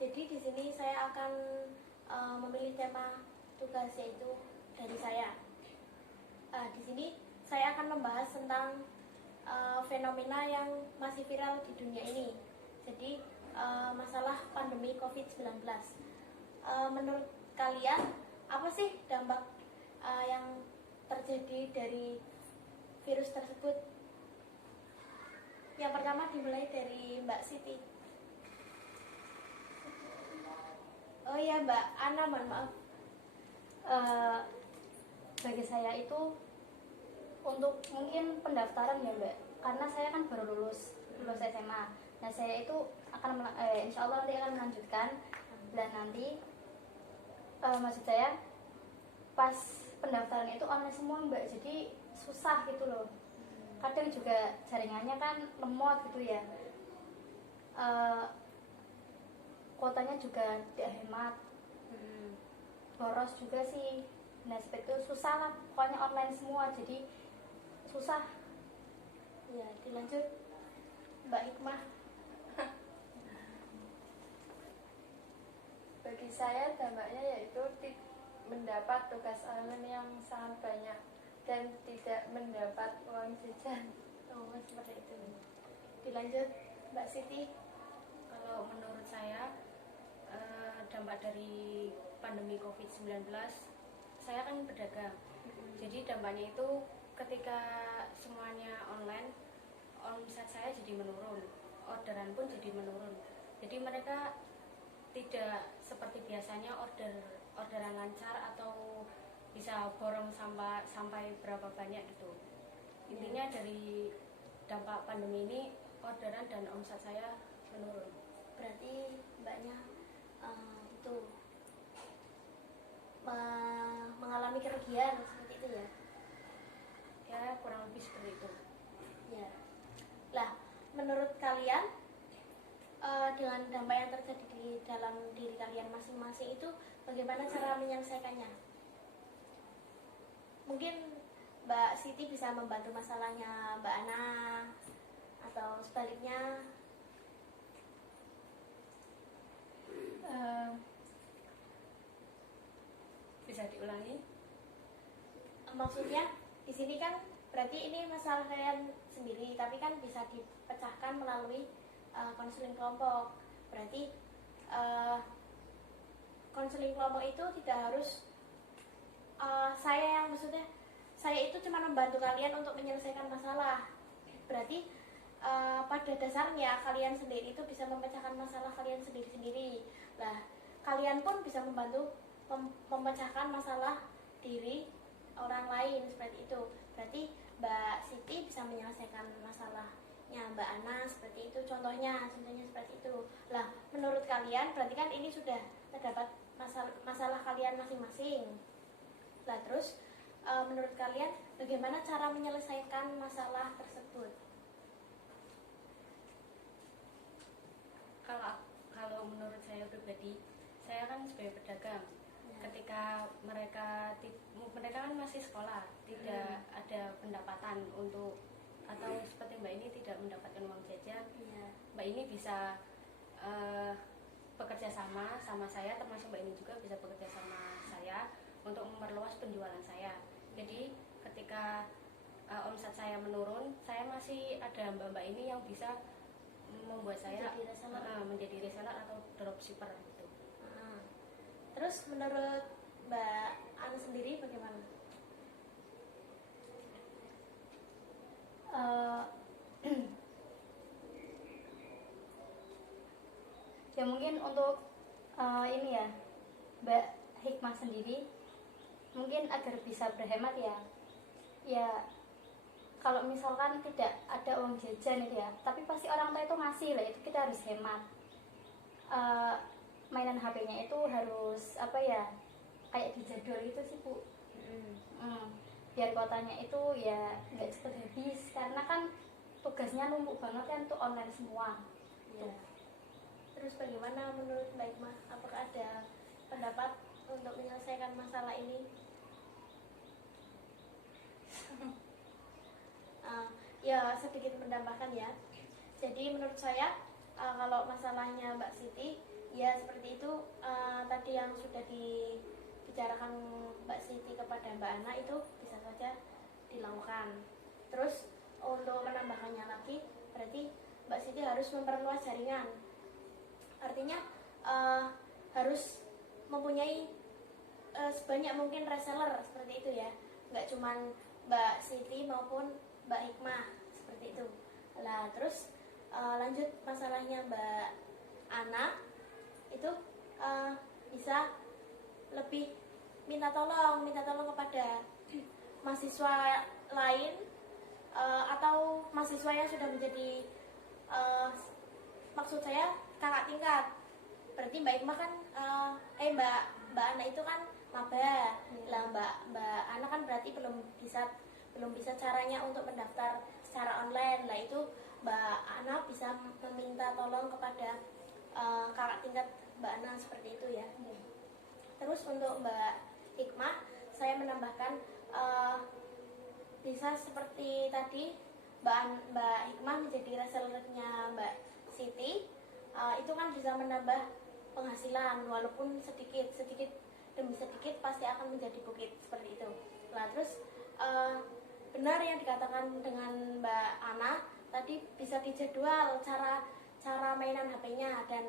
Jadi di sini saya akan memilih tema tugas yaitu dari saya. Di sini saya akan membahas tentang fenomena yang masih viral di dunia ini. Jadi masalah pandemi COVID-19. Menurut kalian apa sih dampak yang terjadi dari virus tersebut? Yang pertama dimulai dari Mbak Siti. Oh iya Mbak Ana, mohon maaf. Bagi saya itu untuk mungkin pendaftaran ya Mbak, karena saya kan baru lulus SMA. Nah saya itu akan insya Allah nanti akan melanjutkan, dan nanti maksud saya pas pendaftaran itu online semua Mbak, jadi susah gitu loh. Kadang juga jaringannya kan lemot gitu ya, kuotanya juga tidak hemat, boros juga sih. Nah seperti itu susah lah, pokoknya online semua jadi susah. Ya, dilanjut Mbak Hikmah. Bagi saya dampaknya yaitu mendapat tugas online yang sangat banyak dan tidak mendapat uang jajan. Oh, seperti itu. Dilanjut Mbak Siti. Kalau menurut saya dampak dari pandemi COVID-19, saya kan pedagang. Jadi dampaknya itu ketika semuanya online, omset saya jadi menurun, orderan pun jadi menurun. Jadi mereka tidak seperti biasanya orderan lancar atau bisa borong sampai berapa banyak gitu. Intinya dari dampak pandemi ini orderan dan omset saya menurun. Berarti mbaknya itu mengalami kerugian seperti itu ya? Ya kurang lebih seperti itu. Ya. Lah, menurut kalian dengan dampak yang terjadi di dalam diri kalian masing-masing itu bagaimana cara menyelesaikannya? Mungkin Mbak Siti bisa membantu masalahnya Mbak Ana atau sebaliknya. Bisa diulangi? Maksudnya di sini kan berarti ini masalah kalian sendiri, tapi kan bisa dipecahkan melalui konseling kelompok. Berarti konseling kelompok itu tidak harus maksudnya saya itu cuma membantu kalian untuk menyelesaikan masalah. Berarti pada dasarnya kalian sendiri itu bisa memecahkan masalah kalian sendiri-sendiri. Lah, kalian pun bisa membantu memecahkan masalah diri orang lain seperti itu. Berarti Mbak Siti bisa menyelesaikan masalahnya Mbak Ana seperti itu. Contohnya seperti itu. Lah, menurut kalian berarti kan ini sudah terdapat masalah kalian masing-masing. Lah, terus menurut kalian bagaimana cara menyelesaikan masalah tersebut? Kalau menurut saya pribadi, saya kan sebagai pedagang. Ketika mereka kan masih sekolah, tidak ada pendapatan untuk, atau seperti Mbak ini tidak mendapatkan uang jajan, Mbak ini bisa bekerja sama saya, termasuk Mbak ini juga bisa bekerja sama saya untuk memperluas penjualan saya. Jadi ketika omset saya menurun, saya masih ada mbak-mbak ini yang bisa membuat saya menjadi reseller atau dropshipper gitu. Terus menurut Mbak Ana sendiri bagaimana? Ya mungkin untuk ini ya Mbak Hikmah sendiri, mungkin agar bisa berhemat ya kalau misalkan tidak ada uang jajan itu ya, tapi pasti orang tua itu ngasih lah, itu kita harus hemat. Mainan HP-nya itu harus kayak dijadwal gitu sih Bu. Biar kuotanya itu ya nggak cepet habis, karena kan tugasnya numpuk banget kan tuh online semua. Ya. Terus bagaimana menurut Mbak Hikmah? Apakah ada pendapat untuk menyelesaikan masalah ini? Ya sedikit menambahkan ya. Jadi menurut saya kalau masalahnya Mbak Siti Ya seperti itu, tadi yang sudah dibicarakan Mbak Siti kepada Mbak Ana itu bisa saja dilakukan. Terus untuk menambahkannya lagi, berarti Mbak Siti harus memperluas jaringan. Artinya harus mempunyai sebanyak mungkin reseller seperti itu ya, nggak cuman Mbak Siti maupun Mbak Hikmah seperti itu. Lah terus lanjut masalahnya Mbak Ana itu bisa lebih minta tolong kepada mahasiswa lain atau mahasiswa yang sudah menjadi maksud saya kakak tingkat. Berarti Mbak Hikmah kan Mbak Ana itu kan maba. Lah Mbak Ana kan berarti belum bisa caranya untuk mendaftar secara online. Lah itu Mbak Ana bisa meminta tolong kepada kakak tingkat Mbak Ana seperti itu ya. Terus untuk Mbak Hikmah saya menambahkan bisa seperti tadi Mbak Hikmah menjadi resellernya Mbak Siti, itu kan bisa menambah penghasilan walaupun sedikit demi sedikit pasti akan menjadi bukit seperti itu. Nah terus benar yang dikatakan dengan Mbak Ana tadi, bisa dijadwal cara mainan HP-nya, dan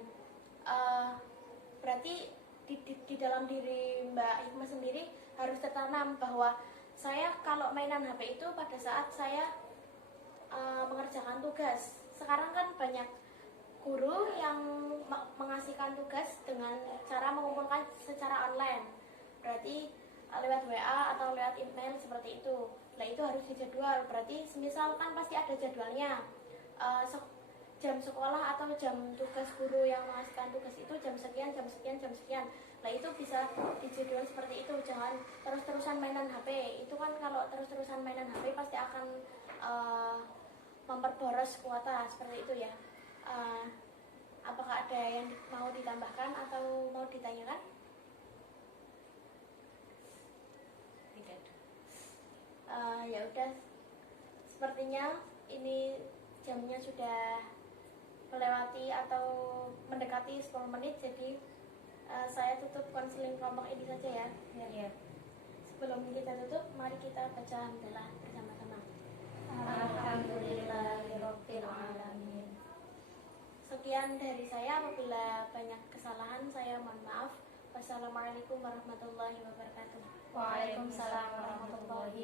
berarti di dalam diri Mbak Hikmah sendiri harus tertanam bahwa saya kalau mainan HP itu pada saat saya mengerjakan tugas. Sekarang kan banyak guru yang mengasihkan tugas dengan cara mengumpulkan secara online, berarti lewat WA atau lewat email seperti itu. Nah itu harus dijadwal, berarti semisal kan pasti ada jadwalnya, jam sekolah atau jam tugas guru yang mengasihkan tugas itu jam sekian. Nah itu bisa dijadwal seperti itu, jangan terus-terusan mainan HP. Itu kan kalau terus-terusan mainan HP pasti akan memperboros kuota seperti itu ya. Apakah ada yang mau ditambahkan atau mau ditanyakan? Tidak ada. Ya udah, sepertinya ini jamnya sudah melewati atau mendekati 10 menit, jadi saya tutup konseling kelompok ini saja ya. Ya. Sebelum kita tutup, mari kita baca hamdalah bersama-sama. Alhamdulillahirabbil alamin. Sekian dari saya, apabila banyak kesalahan saya mohon maaf. Wassalamualaikum warahmatullahi wabarakatuh. Waalaikumsalam warahmatullahi